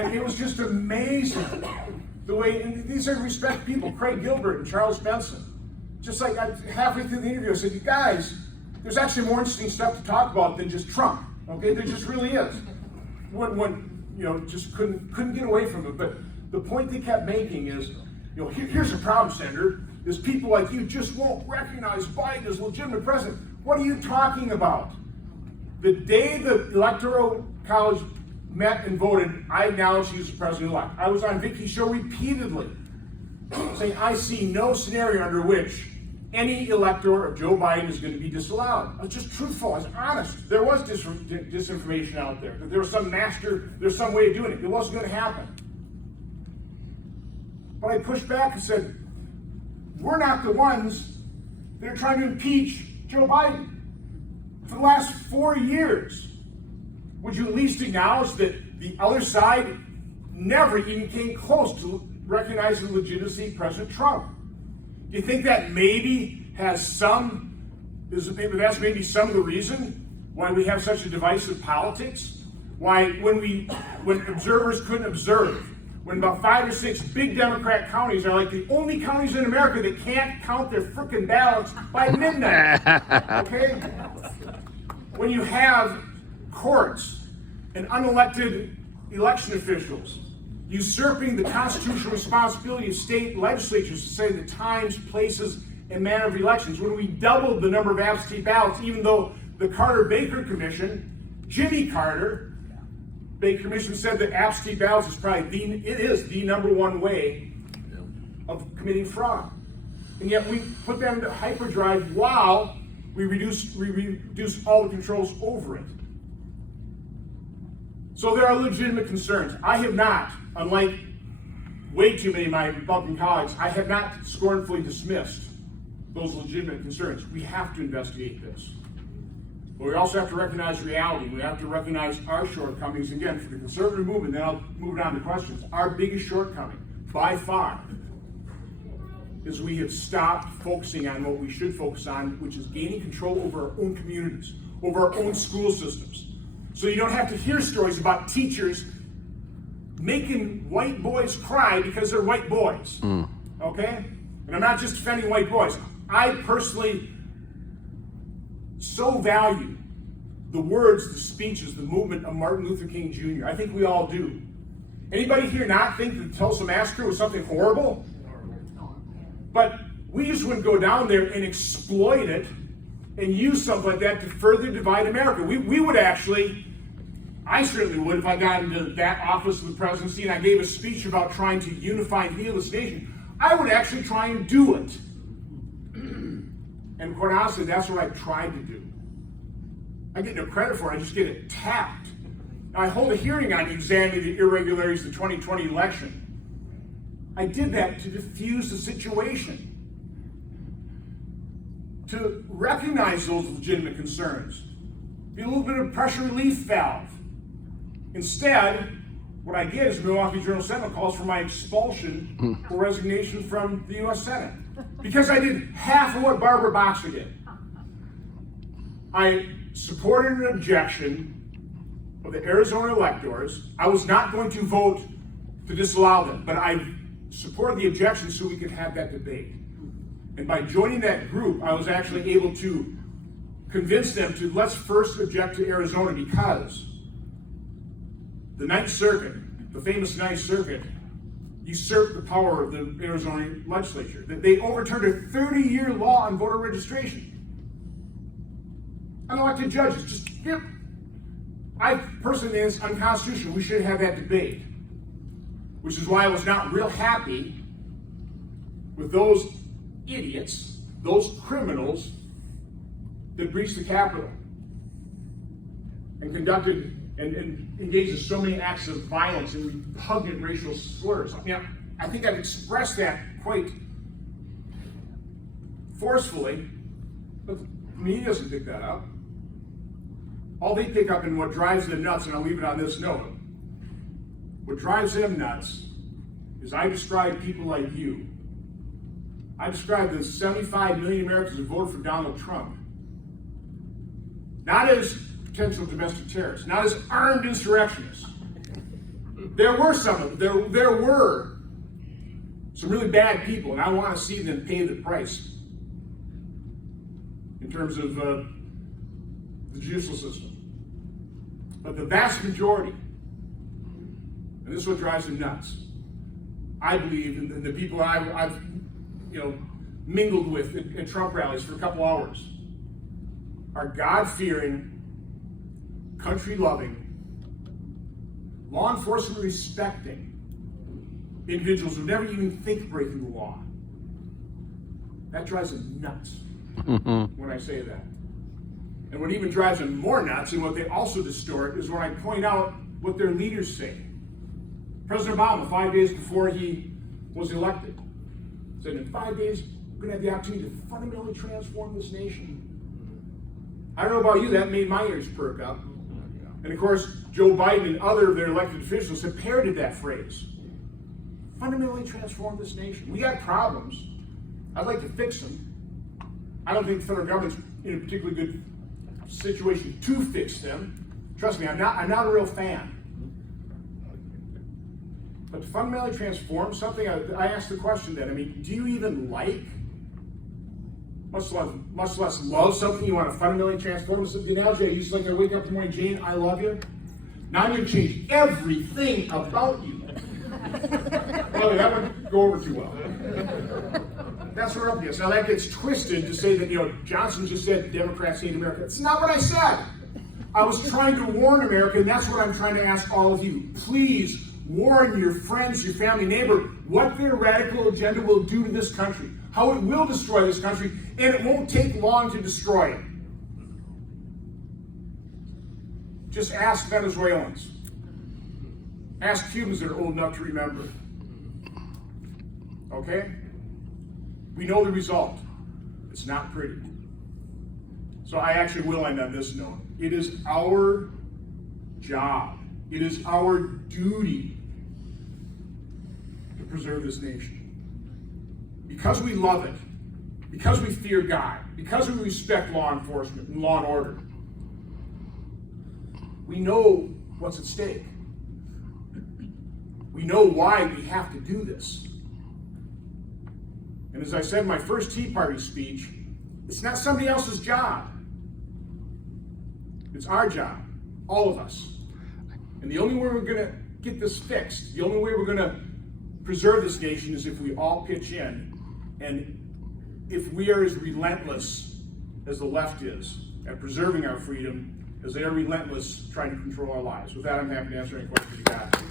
And it was just amazing the way, and these are respected people, Craig Gilbert and Charles Benson. Just like halfway through the interview, I said, you guys, there's actually more interesting stuff to talk about than just Trump. Okay, there just really is. When just couldn't get away from it. But the point they kept making is, here's the problem, Senator, is people like you just won't recognize Biden as legitimate president. What are you talking about? The day the Electoral College met and voted, I acknowledged he was the president-elect. I was on Vicky's show repeatedly saying I see no scenario under which any elector of Joe Biden is going to be disallowed. I was just truthful, I was honest. There was disinformation out there. There was some there's some way of doing it. It wasn't going to happen. But I pushed back and said, we're not the ones that are trying to impeach Joe Biden. For the last 4 years, would you at least acknowledge that the other side never even came close to recognizing the legitimacy of President Trump? Do you think that maybe that's maybe some of the reason why we have such a divisive politics? Why when observers couldn't observe, when about 5 or 6 big Democrat counties are like the only counties in America that can't count their frickin' ballots by midnight, okay? When you have courts and unelected election officials usurping the constitutional responsibility of state legislatures to say the times, places, and manner of elections, when we doubled the number of absentee ballots, even though the Carter-Baker Commission, Jimmy Carter, Baker Commission said that absentee ballots is probably the number one way of committing fraud. And yet we put that into hyperdrive while we reduce all the controls over it. So there are legitimate concerns. I have not, unlike way too many of my Republican colleagues, I have not scornfully dismissed those legitimate concerns. We have to investigate this. But we also have to recognize reality. We have to recognize our shortcomings. Again, for the conservative movement, then I'll move on to questions. Our biggest shortcoming, by far, is we have stopped focusing on what we should focus on, which is gaining control over our own communities, over our own school systems. So you don't have to hear stories about teachers making white boys cry because they're white boys, okay? And I'm not just defending white boys. I personally so value the words, the speeches, the movement of Martin Luther King Jr. I think we all do. Anybody here not think that the Tulsa Massacre was something horrible? But we just wouldn't go down there and exploit it and use something like that to further divide America. We would actually, I certainly would, if I got into that office of the presidency and I gave a speech about trying to unify and heal this nation, I would actually try and do it. And quite honestly, that's what I've tried to do. I get no credit for it, I just get attacked. Now, I hold a hearing on examining the irregularities of the 2020 election. I did that to diffuse the situation, to recognize those legitimate concerns, be a little bit of a pressure relief valve. Instead, what I get is the Milwaukee Journal-Sentinel calls for my expulsion or resignation from the U.S. Senate because I did half of what Barbara Boxer did. I supported an objection of the Arizona electors. I was not going to vote to disallow them, but I supported the objection so we could have that debate. And by joining that group, I was actually able to convince them to let's first object to Arizona because the Ninth Circuit, the famous Ninth Circuit, usurped the power of the Arizona legislature. They overturned a 30-year law on voter registration. Unelected judges, I personally think it's unconstitutional. We should have that debate. Which is why I was not real happy with those idiots, those criminals that breached the Capitol and conducted and engaged in so many acts of violence and repugnant racial slurs. I think I've expressed that quite forcefully, but the media doesn't pick that up. All they pick up and what drives them nuts, and I'll leave it on this note, what drives them nuts is I describe people like you. I describe the 75 million Americans who voted for Donald Trump not as potential domestic terrorists, not as armed insurrectionists, There were some really bad people, and I want to see them pay the price in terms of the judicial system. But the vast majority, and this is what drives them nuts, I believe, and the people I've mingled with at Trump rallies for a couple hours, are God-fearing, country-loving, law enforcement respecting individuals who never even think of breaking the law. That drives them nuts when I say that. And what even drives them more nuts, and what they also distort, is when I point out what their leaders say. President Obama, 5 days before he was elected, said in 5 days, we're going to have the opportunity to fundamentally transform this nation. I don't know about you, that made my ears perk up. And of course, Joe Biden and other of their elected officials have parroted that phrase. Fundamentally transform this nation. We got problems. I'd like to fix them. I don't think the federal government's in a particularly good situation to fix them. Trust me, I'm not a real fan. But to fundamentally transform something, I ask the question then, do you even like, much less love something you want to fundamentally transform? So the analogy I used, like I wake up in the morning, Jane, I love you. Now I'm going to change everything about you. Well, that wouldn't go over too well. That's what we're up against. Now that gets twisted to say that, Johnson just said Democrats hate America. It's not what I said. I was trying to warn America, and that's what I'm trying to ask all of you. Please warn your friends, your family, neighbor, what their radical agenda will do to this country, how it will destroy this country, and it won't take long to destroy it. Just ask Venezuelans. Ask Cubans that are old enough to remember. Okay? We know the result. It's not pretty. So I actually will end on this note. It is our job. It is our duty to preserve this nation. Because we love it, because we fear God, because we respect law enforcement and law and order, we know what's at stake. We know why we have to do this. And as I said in my first Tea Party speech, it's not somebody else's job. It's our job, all of us. And the only way we're going to get this fixed, the only way we're going to preserve this nation is if we all pitch in, and if we are as relentless as the left is at preserving our freedom as they are relentless trying to control our lives. With that, I'm happy to answer any questions you got.